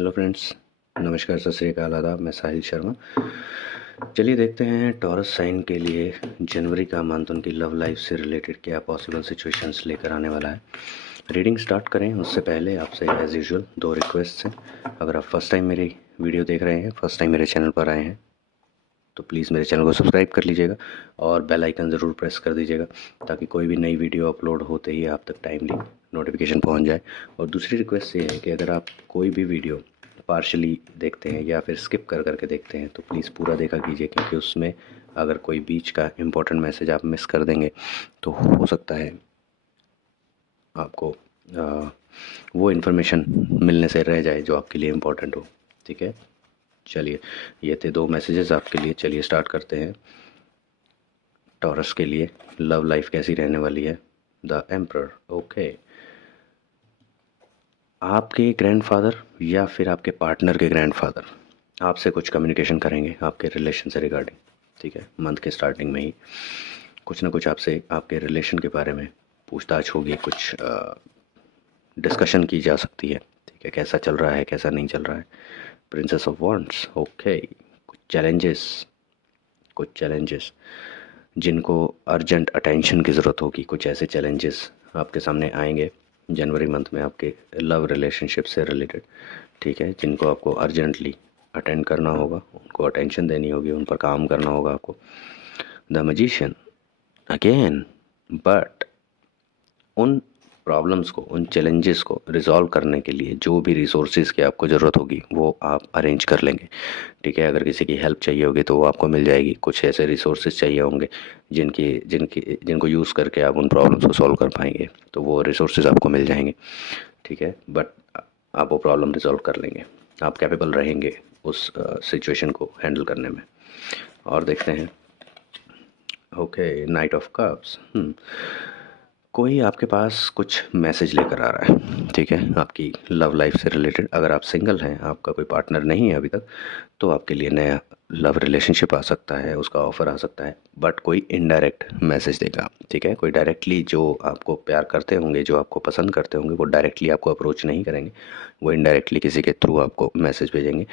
Hello friends, नमस्कार, सत श्री अकाल, आदाब। मैं साहिल शर्मा। चलिए देखते हैं टॉरस साइन के लिए जनवरी का मंथ उनकी लव लाइफ से रिलेटेड क्या पॉसिबल सिचुएशंस लेकर आने वाला है। रीडिंग स्टार्ट करें उससे पहले आपसे एज़ यूजुअल दो रिक्वेस्ट हैं। अगर आप फर्स्ट टाइम मेरी वीडियो देख रहे हैं, फर्स्ट टाइम मेरे चैनल पर आए हैं, तो प्लीज़ मेरे चैनल को सब्सक्राइब कर लीजिएगा और बेल आइकन ज़रूर प्रेस कर दीजिएगा ताकि कोई भी नई वीडियो अपलोड होते ही आप तक टाइमली नोटिफिकेशन पहुंच जाए। और दूसरी रिक्वेस्ट ये है कि अगर आप कोई भी वीडियो पार्शली देखते हैं या फिर स्किप कर करके देखते हैं तो प्लीज़ पूरा देखा कीजिए, क्योंकि उसमें अगर कोई बीच का इम्पोर्टेंट मैसेज आप मिस कर देंगे तो हो सकता है आपको वो इन्फॉर्मेशन मिलने से रह जाए जो आपके लिए इम्पोर्टेंट हो। ठीक है, चलिए ये थे दो मैसेजेस आपके लिए। चलिए स्टार्ट करते हैं। टॉरस के लिए लव लाइफ कैसी रहने वाली है। The emperor. ओके, आपके ग्रैंडफादर या फिर आपके पार्टनर के ग्रैंडफादर आपसे कुछ कम्युनिकेशन करेंगे आपके रिलेशन से रिगार्डिंग। ठीक है, मंथ के स्टार्टिंग में ही कुछ ना कुछ आपसे आपके रिलेशन के बारे में पूछताछ होगी, कुछ डिस्कशन की जा सकती है। ठीक है, कैसा चल रहा है, कैसा नहीं चल रहा है। Princess of wands. ओके, कुछ चैलेंजेस जिनको अर्जेंट अटेंशन की ज़रूरत होगी, कुछ ऐसे चैलेंजेस आपके सामने आएंगे जनवरी मंथ में आपके लव रिलेशनशिप से रिलेटेड। ठीक है, जिनको आपको अर्जेंटली अटेंड करना होगा, उनको अटेंशन देनी होगी, उन पर काम करना होगा आपको। द मैजिशियन अगेन, बट उन प्रॉब्लम्स को, उन चैलेंजेस को रिजॉल्व करने के लिए जो भी रिसोर्सेज की आपको ज़रूरत होगी वो आप अरेंज कर लेंगे। ठीक है, अगर किसी की हेल्प चाहिए होगी तो वो आपको मिल जाएगी। कुछ ऐसे रिसोर्सेज चाहिए होंगे जिनको यूज़ करके आप उन प्रॉब्लम्स को सॉल्व कर पाएंगे, तो वो रिसोर्सेज आपको मिल जाएंगे। ठीक है, बट आप वो प्रॉब्लम रिजॉल्व कर लेंगे, आप कैपेबल रहेंगे उस सिचुएशन को हैंडल करने में। और देखते हैं। Okay, night of cups. कोई आपके पास कुछ मैसेज लेकर आ रहा है। ठीक है, आपकी लव लाइफ से रिलेटेड। अगर आप सिंगल हैं, आपका कोई पार्टनर नहीं है अभी तक, तो आपके लिए नया लव रिलेशनशिप आ सकता है, उसका ऑफ़र आ सकता है। बट कोई इनडायरेक्ट मैसेज देगा। ठीक है, कोई डायरेक्टली जो आपको प्यार करते होंगे, जो आपको पसंद करते होंगे, वो डायरेक्टली आपको अप्रोच नहीं करेंगे, वो इनडायरेक्टली किसी के थ्रू आपको मैसेज भेजेंगे।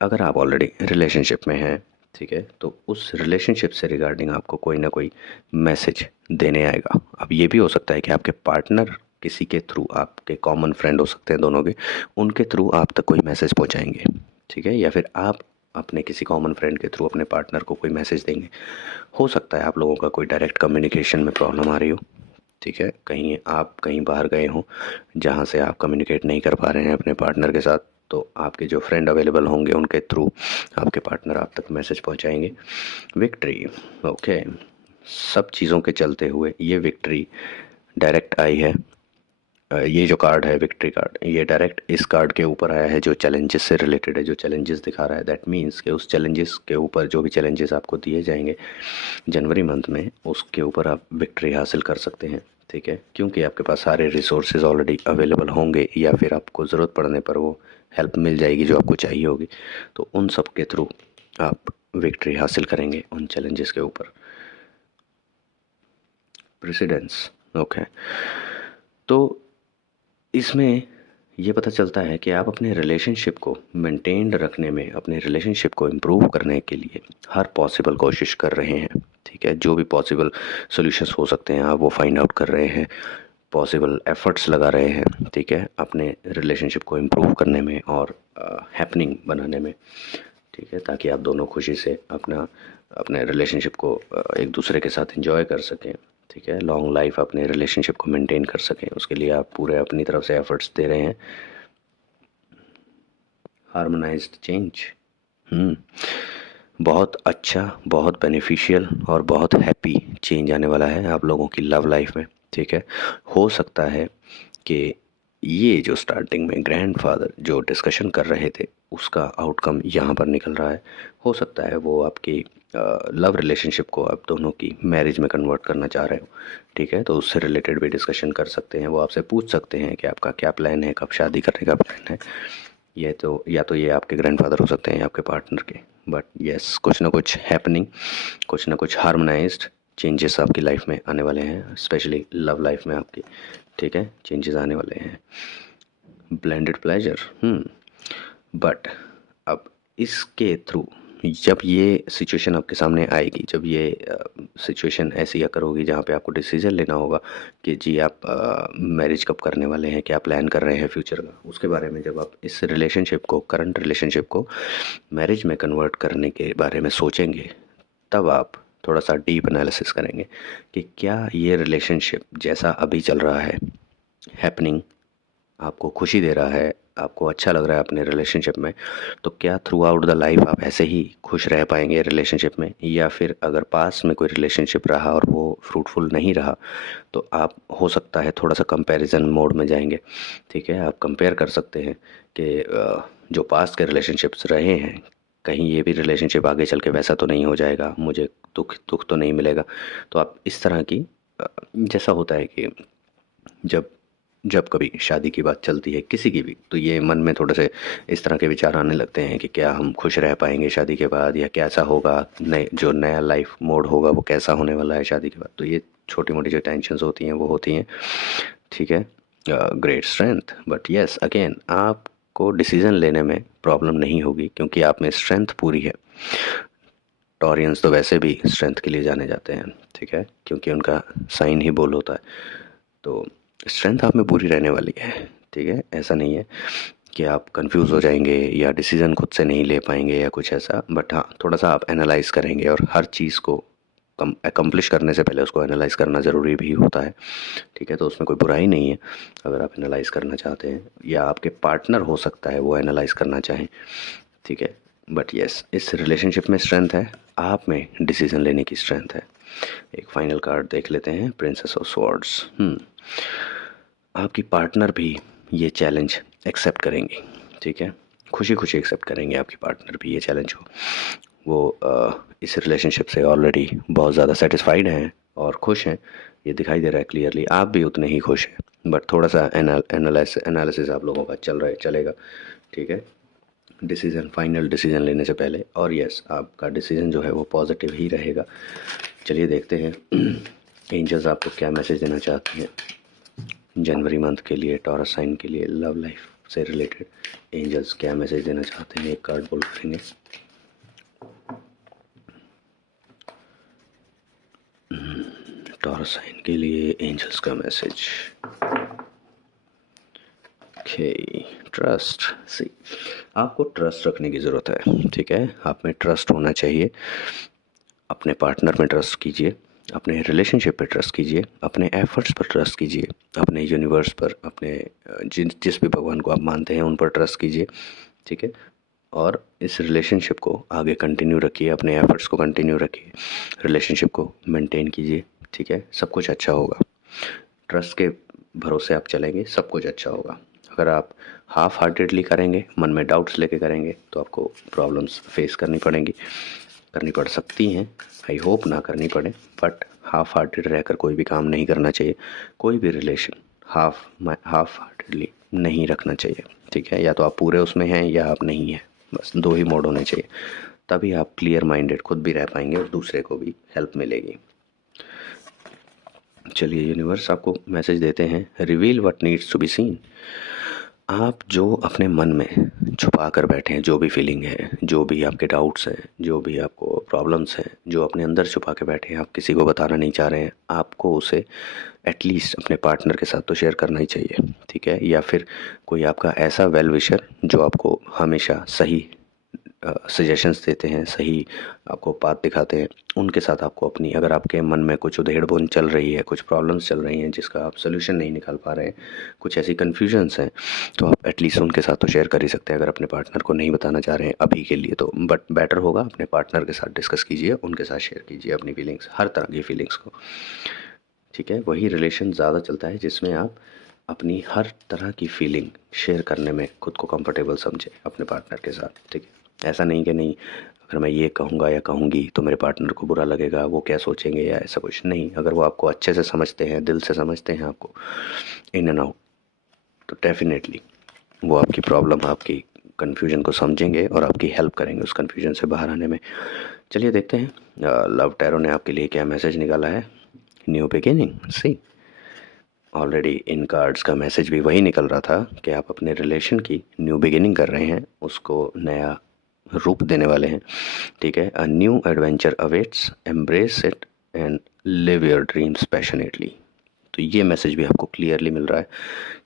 अगर आप ऑलरेडी रिलेशनशिप में हैं, ठीक है, तो उस रिलेशनशिप से रिगार्डिंग आपको कोई ना कोई मैसेज देने आएगा। अब ये भी हो सकता है कि आपके पार्टनर किसी के थ्रू, आपके कॉमन फ्रेंड हो सकते हैं दोनों के, उनके थ्रू आप तक कोई मैसेज पहुंचाएंगे। ठीक है, या फिर आप अपने किसी कॉमन फ्रेंड के थ्रू अपने पार्टनर को कोई मैसेज देंगे। हो सकता है आप लोगों का कोई डायरेक्ट कम्युनिकेशन में प्रॉब्लम आ रही हो। ठीक है, कहीं आप कहीं बाहर गए हों जहाँ से आप कम्युनिकेट नहीं कर पा रहे हैं अपने पार्टनर के साथ, तो आपके जो फ्रेंड अवेलेबल होंगे उनके थ्रू आपके पार्टनर आप तक मैसेज पहुंचाएंगे। विक्ट्री। ओके, सब चीज़ों के चलते हुए ये विक्ट्री डायरेक्ट आई है। ये जो कार्ड है विक्ट्री कार्ड, ये डायरेक्ट इस कार्ड के ऊपर आया है जो चैलेंजेस से रिलेटेड है, जो चैलेंजेस दिखा रहा है। दैट मीन्स कि उस चैलेंजेस के ऊपर जो भी चैलेंजेस आपको दिए जाएंगे जनवरी मंथ में, उसके ऊपर आप विक्ट्री हासिल कर सकते हैं। ठीक है, क्योंकि आपके पास सारे रिसोर्सेज ऑलरेडी अवेलेबल होंगे, या फिर आपको ज़रूरत पड़ने पर वो हेल्प मिल जाएगी जो आपको चाहिए होगी, तो उन सब के थ्रू आप विक्ट्री हासिल करेंगे उन चैलेंजेस के ऊपर। प्रेसिडेंस। ओके, तो इसमें ये पता चलता है कि आप अपने रिलेशनशिप को मेंटेन्ड रखने में, अपने रिलेशनशिप को इम्प्रूव करने के लिए हर पॉसिबल कोशिश कर रहे हैं। ठीक है, जो भी पॉसिबल सॉल्यूशंस हो सकते हैं आप वो फाइंड आउट कर रहे हैं, पॉसिबल एफर्ट्स लगा रहे हैं। ठीक है, अपने रिलेशनशिप को इम्प्रूव करने में और हैपनिंग बनाने में। ठीक है, ताकि आप दोनों खुशी से अपने रिलेशनशिप को एक दूसरे के साथ एंजॉय कर सकें। ठीक है, लॉन्ग लाइफ अपने रिलेशनशिप को मेंटेन कर सकें, उसके लिए आप पूरे अपनी तरफ से एफर्ट्स दे रहे हैं। Harmonised change. बहुत अच्छा, बहुत बेनिफिशियल और बहुत हैप्पी चेंज आने वाला है आप लोगों की लव लाइफ में। ठीक है, हो सकता है कि ये जो स्टार्टिंग में ग्रैंडफादर जो डिस्कशन कर रहे थे उसका आउटकम यहाँ पर निकल रहा है। हो सकता है वो आपकी लव रिलेशनशिप को आप दोनों की मैरिज में कन्वर्ट करना चाह रहे हो। ठीक है, तो उससे रिलेटेड भी डिस्कशन कर सकते हैं। वो आपसे पूछ सकते हैं कि आपका क्या प्लान है, कब शादी करने का प्लान है। ये तो या तो ये आपके ग्रैंडफादर हो सकते हैं या आपके पार्टनर के। बट यस, कुछ ना कुछ हैपनिंग, कुछ ना कुछ हार्मोनाइज्ड चेंजेस आपकी लाइफ में आने वाले हैं, स्पेशली लव लाइफ में आपकी। ठीक है, चेंजेस आने वाले हैं। Blended pleasure. बट अब इसके थ्रू जब ये सिचुएशन आपके सामने आएगी, जब ये सिचुएशन ऐसी अकर होगी जहाँ पे आपको डिसीजन लेना होगा कि जी आप मैरिज कब करने वाले हैं, क्या प्लान कर रहे हैं फ्यूचर का, उसके बारे में जब आप इस रिलेशनशिप को, करंट रिलेशनशिप को मैरिज में कन्वर्ट करने के बारे में सोचेंगे, तब आप थोड़ा सा डीप एनालिसिस करेंगे कि क्या ये रिलेशनशिप जैसा अभी चल रहा है, हैपनिंग, आपको खुशी दे रहा है, आपको अच्छा लग रहा है अपने रिलेशनशिप में, तो क्या थ्रू आउट द लाइफ आप ऐसे ही खुश रह पाएंगे रिलेशनशिप में, या फिर अगर पास में कोई रिलेशनशिप रहा और वो फ्रूटफुल नहीं रहा तो आप हो सकता है थोड़ा सा कंपैरिजन मोड में जाएंगे। ठीक है, आप कंपेयर कर सकते हैं कि जो पास्ट के रिलेशनशिप्स रहे हैं, कहीं ये भी रिलेशनशिप आगे चल के वैसा तो नहीं हो जाएगा, मुझे दुख दुख तो नहीं मिलेगा। तो आप इस तरह की जैसा होता है कि जब जब कभी शादी की बात चलती है किसी की भी, तो ये मन में थोड़े से इस तरह के विचार आने लगते हैं कि क्या हम खुश रह पाएंगे शादी के बाद, या कैसा होगा, नए जो नया लाइफ मोड होगा वो कैसा होने वाला है शादी के बाद। तो ये छोटी मोटी जो टेंशन्स होती हैं वो होती हैं। ठीक है, great strength, but yes again आपको डिसीजन लेने में प्रॉब्लम नहीं होगी क्योंकि आप में स्ट्रेंथ पूरी है। टॉरियंस तो वैसे भी स्ट्रेंथ के लिए जाने जाते हैं, ठीक है, क्योंकि उनका साइन ही बोल होता है। तो स्ट्रेंथ आप में पूरी रहने वाली है। ठीक है, ऐसा नहीं है कि आप कंफ्यूज हो जाएंगे या डिसीज़न खुद से नहीं ले पाएंगे या कुछ ऐसा, बट हाँ थोड़ा सा आप एनालाइज करेंगे, और हर चीज़ को अकम्प्लिश करने से पहले उसको एनालाइज करना ज़रूरी भी होता है। ठीक है, तो उसमें कोई बुराई नहीं है अगर आप एनालाइज करना चाहते हैं, या आपके पार्टनर हो सकता है वो एनालाइज करना चाहें। ठीक है, बट यस इस रिलेशनशिप में स्ट्रेंथ है, आप में डिसीज़न लेने की स्ट्रेंथ है। एक फाइनल कार्ड देख लेते हैं, प्रिंसेस ऑफ स्वॉर्ड्स। आपकी पार्टनर भी ये चैलेंज एक्सेप्ट करेंगे। ठीक है, खुशी खुशी एक्सेप्ट करेंगे आपकी पार्टनर भी ये चैलेंज को। वो इस रिलेशनशिप से ऑलरेडी बहुत ज़्यादा सेटिस्फाइड हैं और खुश हैं, ये दिखाई दे रहा है क्लियरली। आप भी उतने ही खुश हैं, बट थोड़ा सा एनालिसिस आप लोगों का चलेगा। ठीक है, डिसीज़न, फाइनल डिसीज़न लेने से पहले, और यस आपका डिसीज़न जो है वो पॉजिटिव ही रहेगा। चलिए देखते हैं एंजल्स आपको क्या मैसेज देना चाहते हैं जनवरी मंथ के लिए, टॉरस साइन के लिए, लव लाइफ से रिलेटेड एंजल्स क्या मैसेज देना चाहते हैं। एक कार्ड बोल करेंगे। टॉरस साइन के लिए एंजल्स का मैसेज। Okay, trust. सी, आपको ट्रस्ट रखने की ज़रूरत है। ठीक है, आप में ट्रस्ट होना चाहिए। अपने पार्टनर में ट्रस्ट कीजिए, अपने रिलेशनशिप पे ट्रस्ट कीजिए, अपने एफर्ट्स पर ट्रस्ट कीजिए, अपने यूनिवर्स पर, अपने जिस भी भगवान को आप मानते हैं उन पर ट्रस्ट कीजिए। ठीक है, और इस रिलेशनशिप को आगे कंटिन्यू रखिए, अपने एफर्ट्स को कंटिन्यू रखिए, रिलेशनशिप को मेंटेन कीजिए। ठीक है, सब कुछ अच्छा होगा। ट्रस्ट के भरोसे आप चलेंगे, सब कुछ अच्छा होगा। अगर आप हाफ हार्टेडली करेंगे, मन में डाउट्स लेके करेंगे, तो आपको प्रॉब्लम्स फेस करनी पड़ सकती हैं। आई होप ना करनी पड़े, बट हाफ हार्टेड रहकर कोई भी काम नहीं करना चाहिए। कोई भी रिलेशन हाफ हार्टेडली नहीं रखना चाहिए। ठीक है, या तो आप पूरे उसमें हैं या आप नहीं हैं, बस दो ही मोड होने चाहिए। तभी आप क्लियर माइंडेड खुद भी रह पाएंगे और दूसरे को भी हेल्प मिलेगी। चलिए यूनिवर्स आपको मैसेज देते हैं, reveal what needs to be seen. आप जो अपने मन में छुपा कर बैठे हैं, जो भी फीलिंग है, जो भी आपके डाउट्स हैं, जो भी आपको प्रॉब्लम्स हैं, जो अपने अंदर छुपा के बैठे हैं, आप किसी को बताना नहीं चाह रहे हैं, आपको उसे एटलीस्ट अपने पार्टनर के साथ तो शेयर करना ही चाहिए। ठीक है, या फिर कोई आपका ऐसा वेल विशर जो आपको हमेशा सही सजेशंस देते हैं, सही आपको पाथ दिखाते हैं, उनके साथ आपको अपनी, अगर आपके मन में कुछ उधेड़-बुन चल रही है, कुछ प्रॉब्लम्स चल रही हैं जिसका आप सोल्यूशन नहीं निकाल पा रहे हैं, कुछ ऐसी कन्फ्यूजन्स हैं, तो आप एटलीस्ट उनके साथ तो शेयर कर ही सकते हैं। अगर अपने पार्टनर को नहीं बताना चाह रहे हैं अभी के लिए तो, बट बेटर होगा अपने पार्टनर के साथ डिस्कस कीजिए, उनके साथ शेयर कीजिए अपनी फीलिंग्स, हर तरह की फीलिंग्स को। ठीक है, वही रिलेशन ज़्यादा चलता है जिसमें आप अपनी हर तरह की फीलिंग शेयर करने में खुद को कंफर्टेबल समझें अपने पार्टनर के साथ। ठीक है, ऐसा नहीं कि नहीं अगर मैं ये कहूँगा या कहूँगी तो मेरे पार्टनर को बुरा लगेगा, वो क्या सोचेंगे, या ऐसा कुछ नहीं। अगर वो आपको अच्छे से समझते हैं, दिल से समझते हैं आपको इन एंड आउट, तो डेफिनेटली वो आपकी प्रॉब्लम, आपकी कन्फ्यूजन को समझेंगे और आपकी हेल्प करेंगे उस कन्फ्यूजन से बाहर आने में। चलिए देखते हैं लव टैरो ने आपके लिए क्या मैसेज निकाला है। New beginning, see, already in cards का मैसेज भी वही निकल रहा था कि आप अपने रिलेशन की न्यू बिगिनिंग कर रहे हैं, उसको नया रूप देने वाले हैं, ठीक है। A new adventure awaits, embrace it and live your dreams passionately. तो ये मैसेज भी आपको क्लियरली मिल रहा है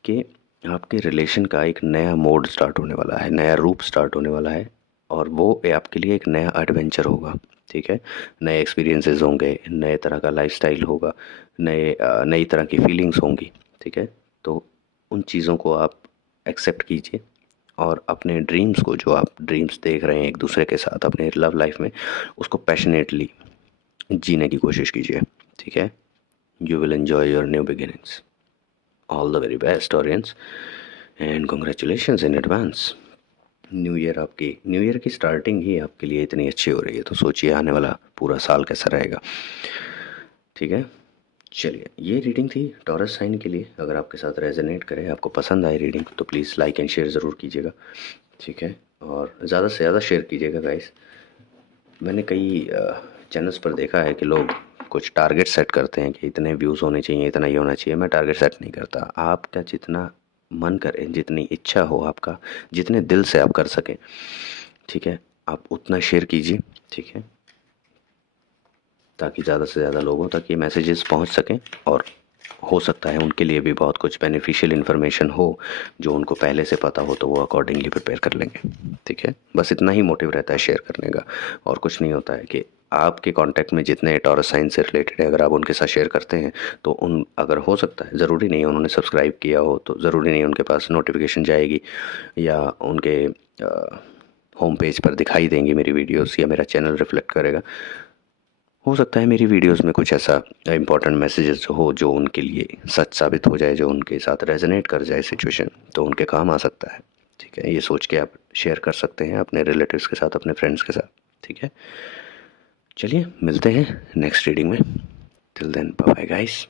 कि आपके रिलेशन का एक नया मोड स्टार्ट होने वाला है, नया रूप स्टार्ट होने वाला है, और वो आपके लिए एक नया एडवेंचर होगा, ठीक है। नए एक्सपीरियंसेस होंगे, नए तरह का लाइफस्टाइल होगा, नई तरह की फीलिंग्स होंगी, ठीक है। तो उन चीज़ों को आप एक्सेप्ट कीजिए और अपने ड्रीम्स को, जो आप ड्रीम्स देख रहे हैं एक दूसरे के साथ अपने लव लाइफ में, उसको पैशनेटली जीने की कोशिश कीजिए, ठीक है। You will enjoy your new beginnings. All the very best audience and congratulations in advance. New year की स्टार्टिंग ही आपके लिए इतनी अच्छी हो रही है, तो सोचिए आने वाला पूरा साल कैसा रहेगा, ठीक है। चलिए, ये रीडिंग थी टॉरस साइन के लिए। अगर आपके साथ रेजोनेट करे, आपको पसंद आए रीडिंग, तो प्लीज़ लाइक एंड शेयर ज़रूर कीजिएगा, ठीक है। और ज़्यादा से ज़्यादा शेयर कीजिएगा गाइस। मैंने कई चैनल्स पर देखा है कि लोग कुछ टारगेट सेट करते हैं कि इतने व्यूज़ होने चाहिए, इतना ये होना चाहिए। मैं टारगेट सेट नहीं करता। आपका जितना मन करे, जितनी इच्छा हो, आपका जितने दिल से आप कर सकें, ठीक है, आप उतना शेयर कीजिए, ठीक है, ताकि ज़्यादा से ज़्यादा लोगों तक ये मैसेजेस पहुंच सकें, और हो सकता है उनके लिए भी बहुत कुछ बेनिफिशियल इन्फॉर्मेशन हो जो उनको पहले से पता हो, तो वो अकॉर्डिंगली प्रिपेयर कर लेंगे, ठीक है। बस इतना ही मोटिव रहता है शेयर करने का, और कुछ नहीं होता है। कि आपके कांटेक्ट में जितने टॉरस साइन से रिलेटेड है, अगर आप उनके साथ शेयर करते हैं, तो उन अगर हो सकता है, ज़रूरी नहीं है उन्होंने सब्सक्राइब किया हो, तो ज़रूरी नहीं उनके पास नोटिफिकेशन जाएगी या उनके होम पेज पर दिखाई देंगी मेरी वीडियोस, या मेरा चैनल रिफ्लेक्ट करेगा। हो सकता है मेरी वीडियोस में कुछ ऐसा इंपॉर्टेंट मैसेजेस हो जो उनके लिए सच साबित हो जाए, जो उनके साथ रेजोनेट कर जाए सिचुएशन, तो उनके काम आ सकता है, ठीक है। ये सोच के आप शेयर कर सकते हैं अपने रिलेटिव्स के साथ, अपने फ्रेंड्स के साथ, ठीक है। चलिए, मिलते हैं नेक्स्ट रीडिंग में। Till then, bye bye guys.